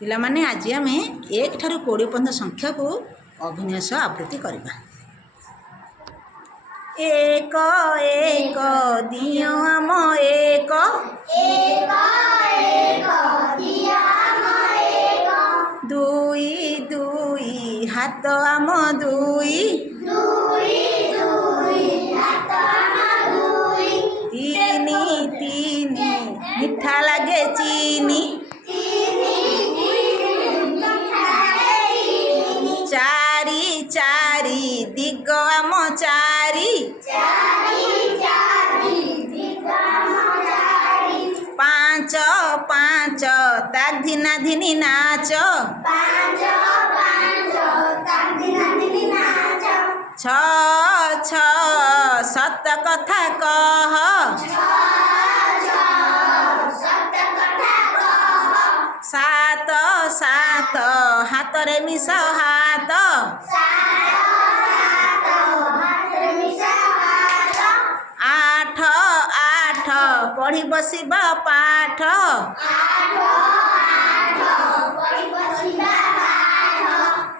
ପିଲାମାନେ ଆଜି ଆମେ 1 ଠାରୁ 20 ପର୍ଯ୍ୟନ୍ତ ସଂଖ୍ୟାକୁ ଅଭିନୟ ସହ ଆବୃତ୍ତି କରିବା। 1 1 ଦିଅ ଆମ 1 2 2 ହାତ ଆମ 2 3 3 ମିଠା ଲାଗେ ଚିନି 4 4 ଦିଗ ଆମ 4 5 5 ତାଧିନା ଧିନି ନାଚ 6 6 ସତ କଥା କହ 7 7 ହାତରେ ମିଶ ହାତ 8 8 ପଢ଼ି ବସିବ ପାଠ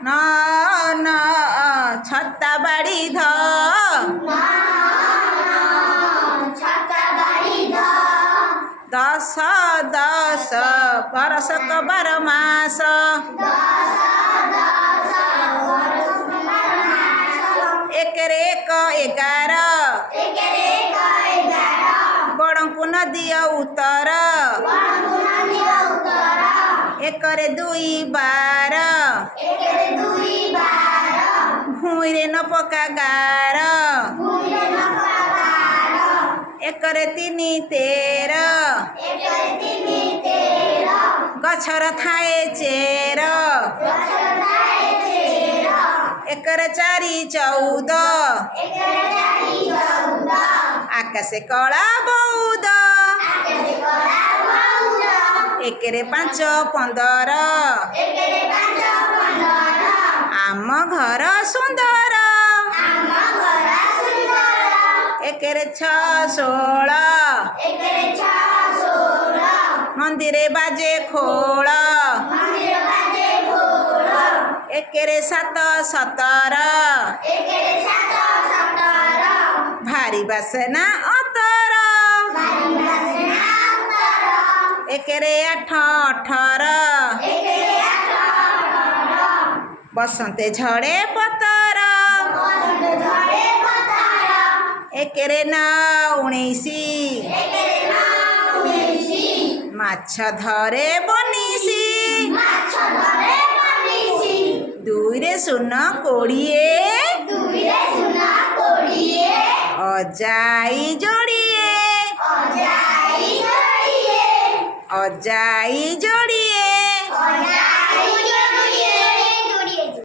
9 9 ଛତା ବାଡ଼ି ଧ 10 10 ବରଷକ 12 ମାସ 1 ରେ 1 11 ବଡ଼ଙ୍କୁ ନ ଦିଅ ଉତ୍ତର 1 ରେ 2 12 ଭୂଇଁରେ ନ ପକା ଗାର 1 ରେ 3 13 ଗଛର ଥାଏ ଚେର 1 ରେ 4 14 ଆକାଶେ କଳା ବଉଦ 1 ରେ 5 15 ଆମ ଘର ସୁନ୍ଦର 1 ରେ 6 16 ମନ୍ଦିରେ ବାଜେ ଖୋଳ 1 ରେ 7 17 ଭାରି ବାସନା ଅତର 1 ରେ 8 18 ବସନ୍ତେ ଝଡ଼େ ପତର 1 ରେ 9 19 ମାଛ ଧରେ ବନିଶି 2 ରେ 0 20 ଅଜାଇ ଯୋଡ଼ିଏ ଅଜାଇ ଯୋଡ଼ିଏ